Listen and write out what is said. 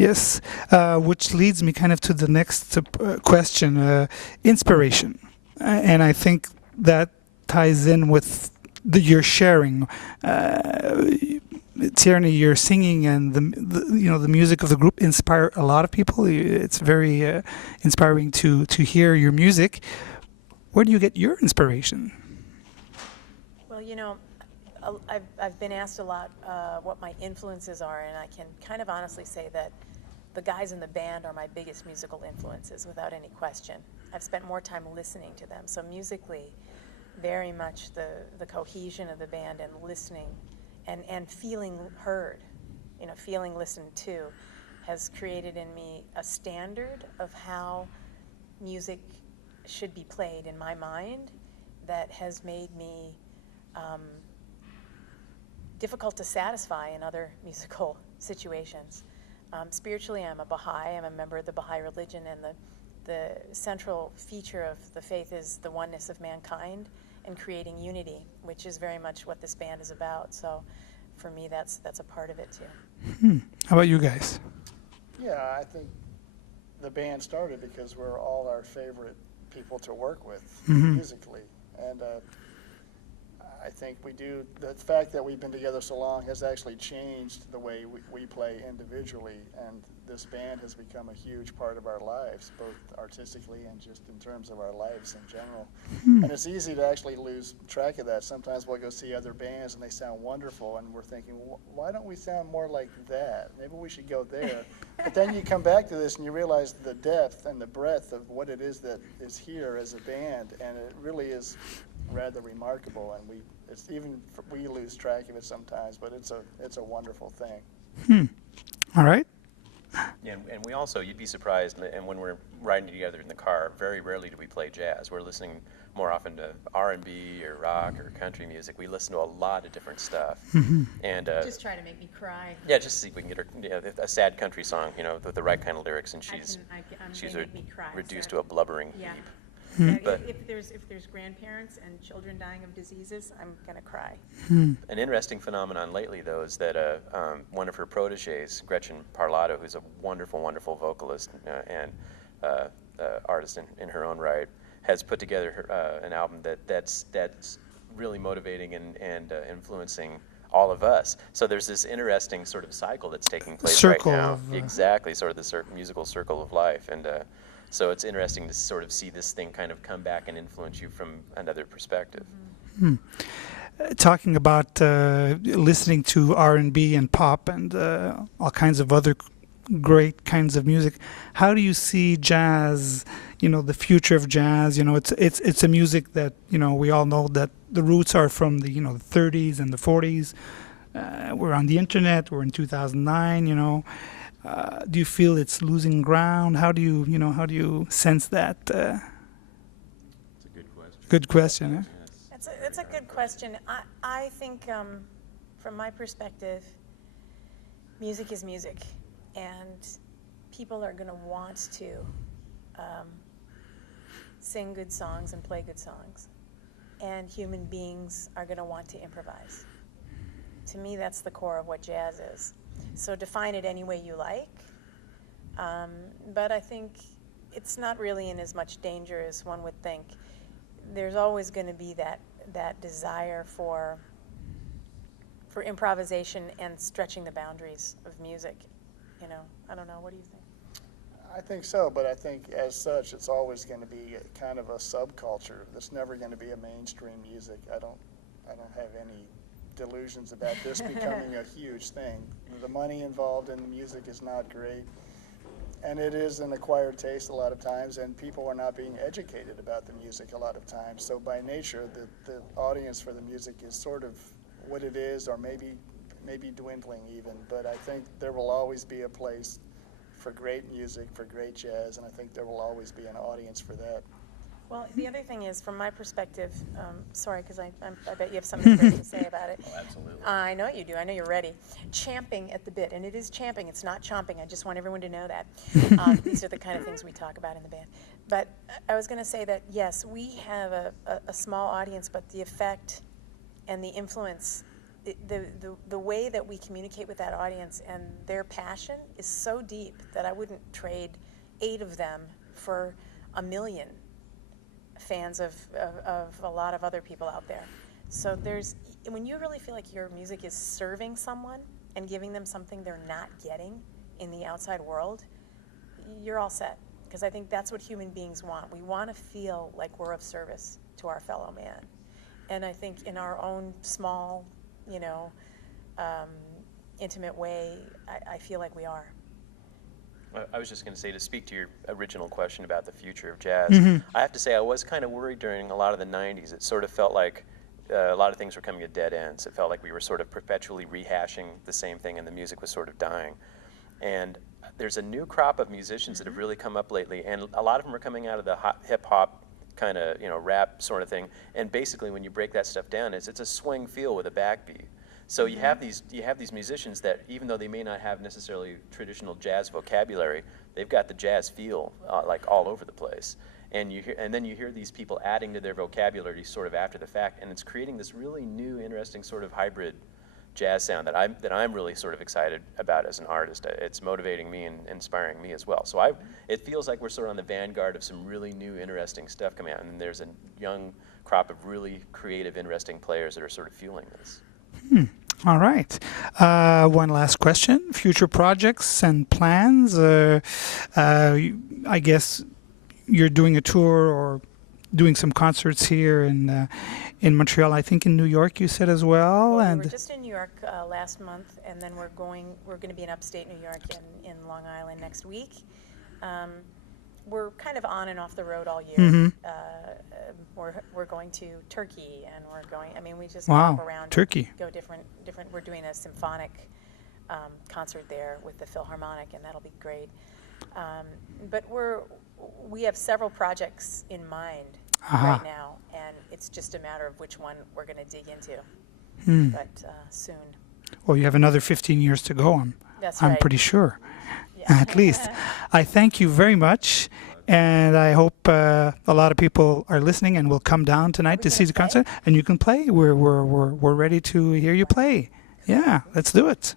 Yes, which leads me kind of to the next question, inspiration. And I think that ties in with your sharing. Tierney, your singing and the music of the group inspire a lot of people. It's very inspiring to hear your music. Where do you get your inspiration? Well, I've been asked a lot what my influences are, and I can kind of honestly say that the guys in the band are my biggest musical influences, without any question. I've spent more time listening to them, so musically, very much the cohesion of the band and listening and feeling heard, feeling listened to, has created in me a standard of how music should be played in my mind that has made me difficult to satisfy in other musical situations. Spiritually, I'm a Baha'i. I'm a member of the Baha'i religion, and the central feature of the faith is the oneness of mankind and creating unity, which is very much what this band is about. So for me, that's a part of it too. How about you guys? Yeah, I think the band started because we're all our favorite people to work with musically, and I think we do. The fact that we've been together so long has actually changed the way we play individually, and this band has become a huge part of our lives, both artistically and just in terms of our lives in general. And it's easy to actually lose track of that. Sometimes we'll go see other bands and they sound wonderful, and we're thinking, why don't we sound more like that? Maybe we should go there. But then you come back to this and you realize the depth and the breadth of what it is that is here as a band, and it really is rather remarkable, and we lose track of it sometimes, but it's a wonderful thing. All right. Yeah, and we also, you'd be surprised, and when we're riding together in the car, very rarely do we play jazz. We're listening more often to R&B or rock or country music. We listen to a lot of different stuff. And Just try to make me cry. yeah, just to see if we can get her a sad country song, with the right kind of lyrics, and she's They make me cry, reduced so. to a blubbering Yeah. heap. Yeah, But- if there's grandparents and children dying of diseases, I'm gonna cry. An interesting phenomenon lately, though, is that one of her proteges, Gretchen Parlato, who's a wonderful, wonderful vocalist and artist in her own right, has put together an album that's really motivating and influencing all of us. So there's this interesting sort of cycle that's taking place Circle right now. of, Exactly, sort of the musical circle of life. And so it's interesting to sort of see this thing kind of come back and influence you from another perspective. Talking about listening to R&B and pop and all kinds of other great kinds of music, how do you see jazz, the future of jazz? It's a music that, we all know that the roots are from the, the 30s and the 40s. We're on the internet, we're in 2009, do you feel it's losing ground? How do you sense that? It's a good question. Good question, eh? It's a good question. I think, from my perspective, music is music, and people are going to want to sing good songs and play good songs, and human beings are going to want to improvise. To me, that's the core of what jazz is. So define it any way you like, but I think it's not really in as much danger as one would think. There's always going to be that desire for improvisation and stretching the boundaries of music. I don't know. What do you think? I think so, but I think as such, it's always going to be kind of a subculture. That's never going to be a mainstream music. I don't have any delusions about this becoming a huge thing. The money involved in the music is not great, and it is an acquired taste a lot of times, and people are not being educated about the music a lot of times. So by nature, the audience for the music is sort of what it is, or maybe dwindling even. But I think there will always be a place for great music, for great jazz, and I think there will always be an audience for that. Well, the other thing is, from my perspective, sorry, because I bet you have something great to say about it. Oh, absolutely. I know you do. I know you're ready. Champing at the bit, and it is champing. It's not chomping. I just want everyone to know that. These are the kind of things we talk about in the band. But I was going to say that, yes, we have a small audience, but the effect and the influence the way that we communicate with that audience and their passion is so deep that I wouldn't trade 8 of them for 1 million fans of a lot of other people out there. So when you really feel like your music is serving someone and giving them something they're not getting in the outside world, you're all set. Because I think that's what human beings want. We want to feel like we're of service to our fellow man. And I think in our own small, intimate way, I feel like we are. I was just going to say, to speak to your original question about the future of jazz, I have to say I was kind of worried during a lot of the 90s. It sort of felt like a lot of things were coming to dead ends. It felt like we were sort of perpetually rehashing the same thing and the music was sort of dying. And there's a new crop of musicians that have really come up lately, and a lot of them are coming out of the hip-hop kind of, rap sort of thing. And basically when you break that stuff down, it's a swing feel with a backbeat. So you have these musicians that, even though they may not have necessarily traditional jazz vocabulary, they've got the jazz feel like all over the place. And then you hear these people adding to their vocabulary sort of after the fact, and it's creating this really new, interesting sort of hybrid jazz sound that I'm really sort of excited about as an artist. It's motivating me and inspiring me as well. So it feels like we're sort of on the vanguard of some really new, interesting stuff coming out, and there's a young crop of really creative, interesting players that are sort of fueling this. All right. One last question. Future projects and plans. I guess you're doing a tour or doing some concerts here in Montreal. I think in New York you said as well. Well, and we were just in New York last month, and then we're going to be in upstate New York in Long Island next week. We're kind of on and off the road all year. We're going to Turkey, and we just hop around. Turkey. Go different. We're doing a symphonic concert there with the Philharmonic, and that'll be great. But we have several projects in mind right now, and it's just a matter of which one we're going to dig into. But soon. Well, you have another 15 years to go. That's I'm right. pretty sure. Yeah. At least. I thank you very much, and I hope a lot of people are listening and will come down tonight to see the concert, and you can play. We're ready to hear you play. Yeah, let's do it.